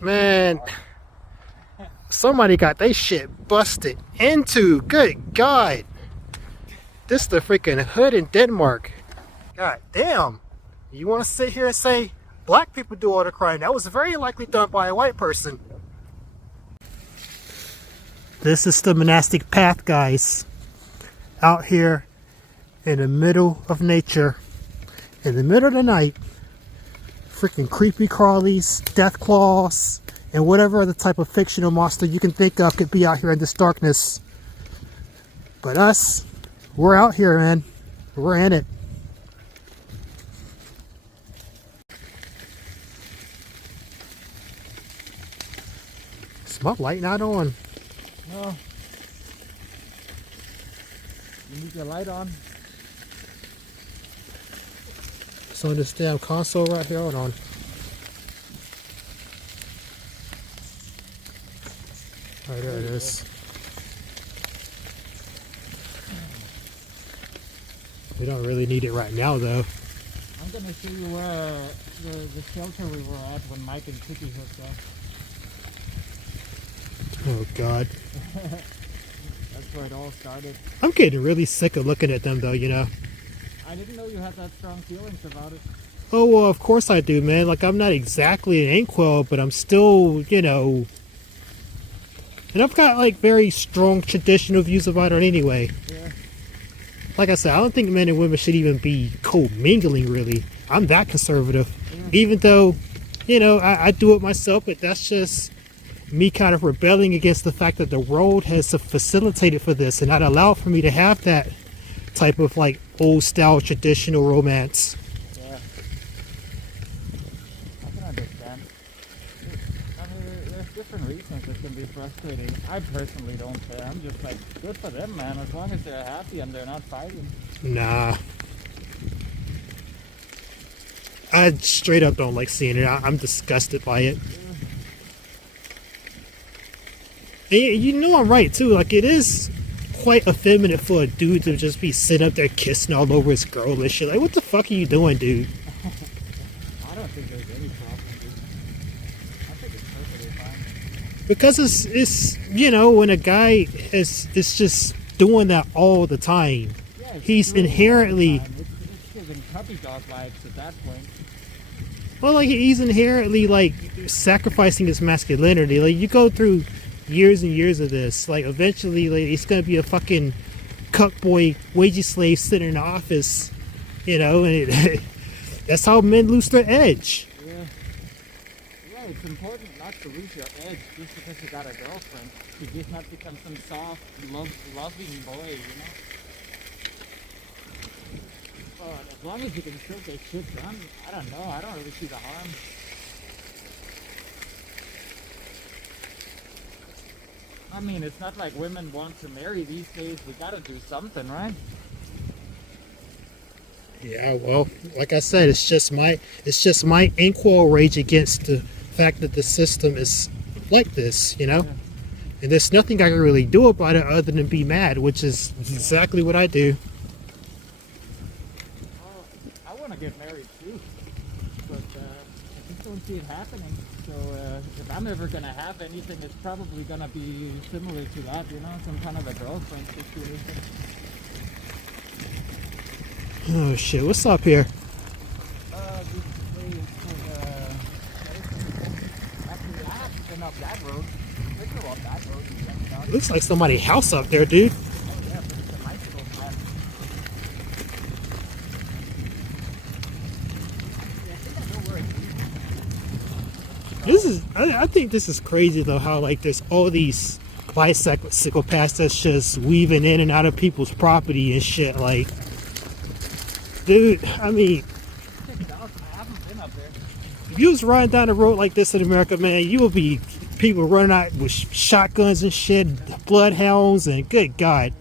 Man, somebody got they shit busted into. Good God. This is the freaking hood in Denmark. God damn. You want to sit here and say black people do all the crime? That was very likely done by a white person. This is the monastic path, guys. Out here in the middle of nature, in the middle of the night. Freaking creepy crawlies, death claws, and whatever other type of fictional monster you can think of could be out here in this darkness. But us, we're out here, man. We're in it. Is my light not on? No. You need your light on. It's on this damn console right here. Hold on. Alright, there it is. We don't really need it right now, though. I'm gonna show you where the shelter we were at when Mike and Cookie hooked up. Oh God. That's where it all started. I'm getting really sick of looking at them, though, you know. I didn't know you had that strong feelings about it. Oh, well, of course I do, man. Like, I'm not exactly an inkwell, but I'm still, you know... And I've got, like, very strong traditional views about it anyway. Yeah. Like I said, I don't think men and women should even be co-mingling, really. I'm that conservative. Yeah. Even though, you know, I do it myself, but that's just me kind of rebelling against the fact that the world has facilitated for this and not allowed for me to have that type of, like, old-style traditional romance. Yeah. I can understand. I mean, there's different reasons it can be frustrating. I personally don't care. I'm just like, good for them, man. As long as they're happy and they're not fighting. Nah. I straight up don't like seeing it. I'm disgusted by it. And you know I'm right, too. Like, it is quite effeminate for a dude to just be sitting up there kissing all over his girl and shit. Like, what the fuck are you doing, dude? I don't think there's any problem, dude. I think it's perfectly fine. Because it's you know, when a guy is just doing that all the time, Yeah, he's inherently... It's giving puppy dog vibes at that point. Well, like, he's inherently, like, sacrificing his masculinity. Like, you go through years and years of this. Like, eventually, like, it's gonna be a fucking cuckboy wagey slave sitting in the office, you know, and that's how men lose their edge. Yeah. Yeah, it's important not to lose your edge just because you got a girlfriend. To just not become some soft, loving boy, you know? But as long as you can still get shit done, I don't know. I don't really see the harm. I mean, it's not like women want to marry these days. We gotta do something, right? Yeah, well, like I said, it's just my inkwell rage against the fact that the system is like this, you know? Yeah. And there's nothing I can really do about it other than be mad, which is exactly what I do. I want to get married too, but I just don't see it happening. So if I'm ever gonna have anything, it's probably gonna be similar to that, you know, some kind of a girlfriend situation. Oh shit, what's up here? This way is for actually, I haven't been up that road. Let's go up that road and check it out. Looks like somebody's house up there, dude. Oh yeah, but it's a nice little flat. Yeah, I think I know where it is. This is, I think this is crazy though, how like there's all these psychopaths that's just weaving in and out of people's property and shit. Like, dude, I mean, Check it out. I haven't been up there. if you was riding down the road like this in America, man, you would be people running out with shotguns and shit, bloodhounds, and good God.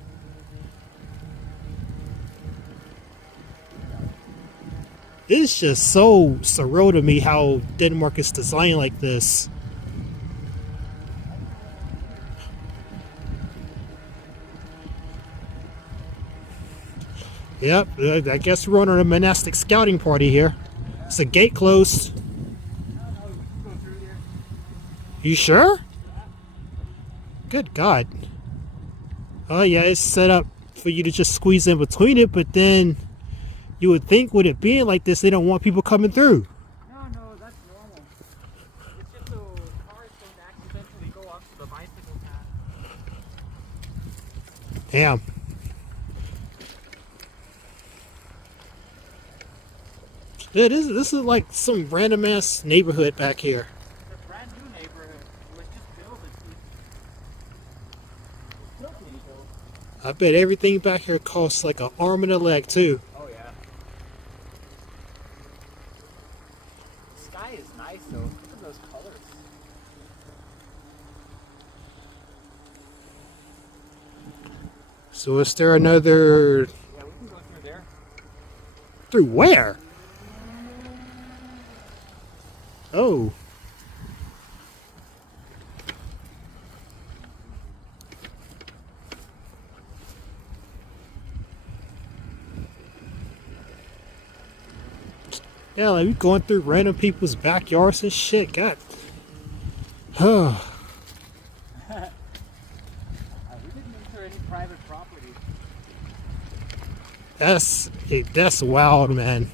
It's just so surreal to me how Denmark is designed like this. Yep, I guess we're on a monastic scouting party here. It's a gate closed. No, you can go through there. You sure? Good God. Oh yeah, it's set up for you to just squeeze in between it, but then you would think with it being like this, they don't want people coming through. No, that's normal. It's just so cars don't accidentally go onto the bicycle path. Damn. Yeah, this is like some random ass neighborhood back here. It's a brand new neighborhood. It was just built. It's still being built. I bet everything back here costs like an arm and a leg too. Oh yeah. The sky is nice though. Look at those colors. So is there another... Yeah, we can go through there. Through where? Oh. Yeah, like we going through random people's backyards and shit. God. Oh. We didn't enter any private property. That's wild, man.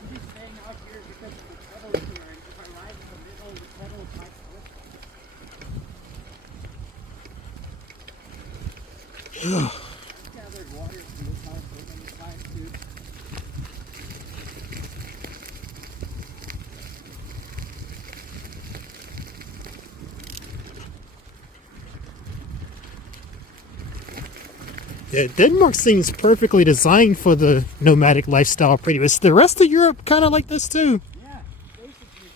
I'm just staying out here because of the pedals here, and if I ride in the middle, the pedals might slip. I've gathered water from this house so many times, dude. Yeah, Denmark seems perfectly designed for the nomadic lifestyle pretty much. The rest of Europe kind of like this too. Yeah, basically.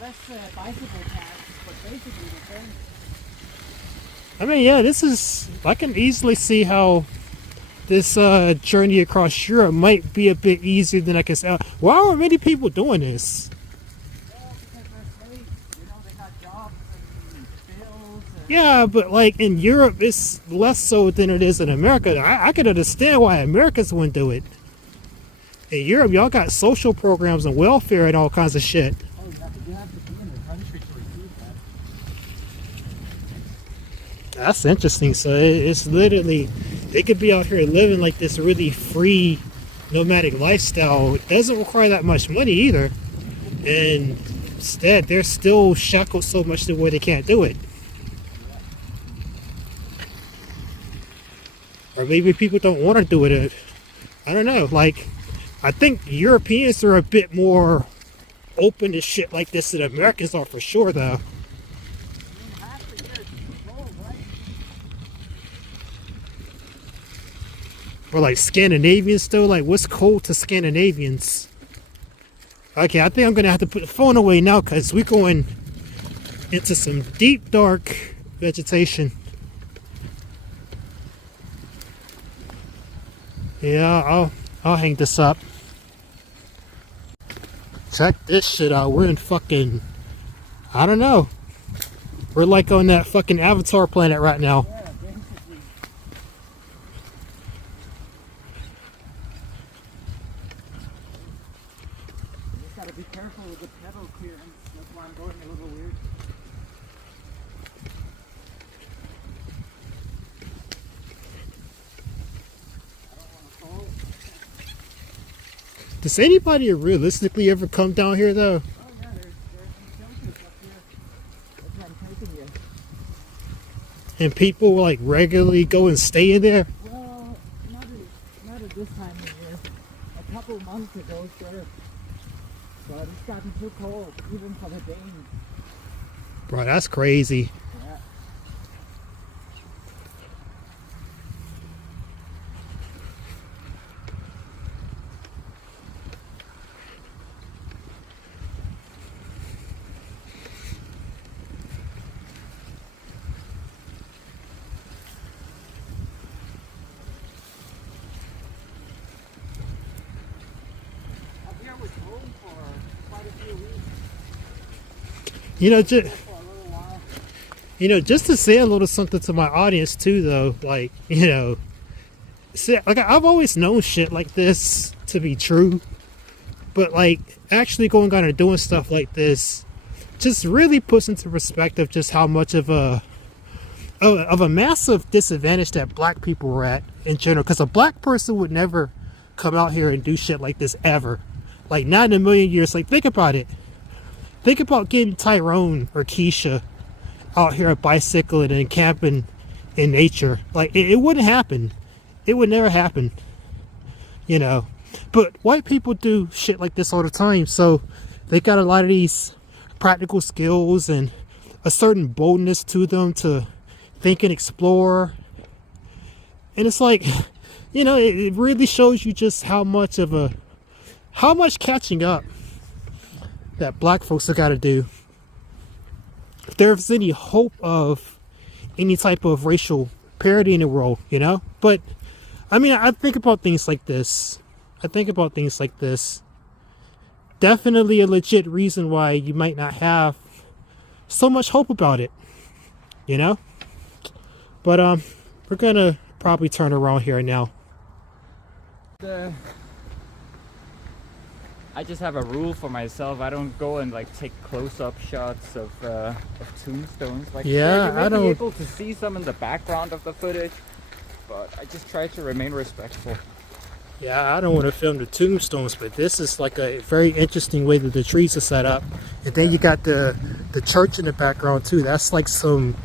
Less bicycle paths, but basically the same. I mean, yeah, I can easily see how this journey across Europe might be a bit easier than I can say. Why are many people doing this? Well, because they're safe. You know, they got jobs and bills. And Yeah, but like in Europe, it's less so than it is in America. I can understand why Americans wouldn't do it. In Europe, y'all got social programs and welfare and all kinds of shit. oh, you have to be in the country to receive that. That's interesting. So it's literally, they could be out here living like this really free nomadic lifestyle. It doesn't require that much money either. And instead, they're still shackled so much to where they can't do it. Or maybe people don't want to do it. I don't know. Like, I think Europeans are a bit more open to shit like this than Americans are for sure, though. I mean, half the year it's cold, right? Or like Scandinavians though, like what's cold to Scandinavians? Okay, I think I'm gonna have to put the phone away now because we're going into some deep dark vegetation. Yeah, I'll hang this up. Check this shit out. We're in fucking, I don't know. We're like on that fucking Avatar planet right now. Yeah, basically. You just gotta be careful with the pedal clearance. That's why I'm going a little weird. I don't want to fall. Does anybody realistically ever come down here though? Oh yeah, there's some shelters up here. That's why I'm taking you. And people like regularly go and stay in there? Well, not at this time of year. A couple months ago, sure. But it's gotten too cold, even for the Danes. Bro, that's crazy. Yeah. Up here was home for quite a few weeks. You know, For a little while. just to say a little something to my audience too, though. Like, like I've always known shit like this to be true, But like actually going on and doing stuff like this just really puts into perspective just how much of a massive disadvantage that black people were at in general. Because a black person would never come out here and do shit like this ever. Like not in a million years. Like think about it. Think about getting Tyrone or Keisha out here bicycling and camping in nature. Like it wouldn't happen. It would never happen. You know. But white people do shit like this all the time. So they got a lot of these practical skills and a certain boldness to them to think and explore. And it's like, you know, it really shows you just how much catching up that black folks have got to do. If there's any hope of any type of racial parity in the world, you know? But, I mean, I think about things like this. Definitely a legit reason why you might not have so much hope about it, you know? But, we're gonna probably turn around here now. I just have a rule for myself. I don't go and like take close-up shots of tombstones. Like, yeah, you may I don't be able to see some in the background of the footage, but I just try to remain respectful. Yeah, I don't want to film the tombstones, but this is like a very interesting way that the trees are set up. And then you got the church in the background too. That's like some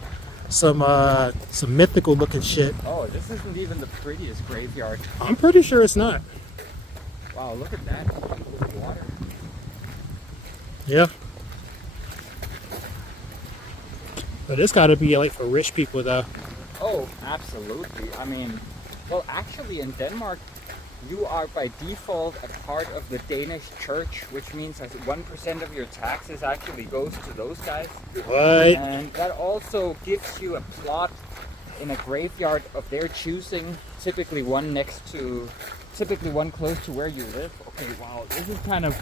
mythical looking shit. Oh, this isn't even the prettiest graveyard. I'm pretty sure it's not. Wow, look at that. Water. Yeah. But it's got to be like for rich people though. Oh, absolutely. I mean, well, actually in Denmark, you are by default a part of the Danish church, which means that 1% of your taxes actually goes to those guys. What? And that also gives you a plot in a graveyard of their choosing, typically one close to where you live. Okay, wow, this is kind of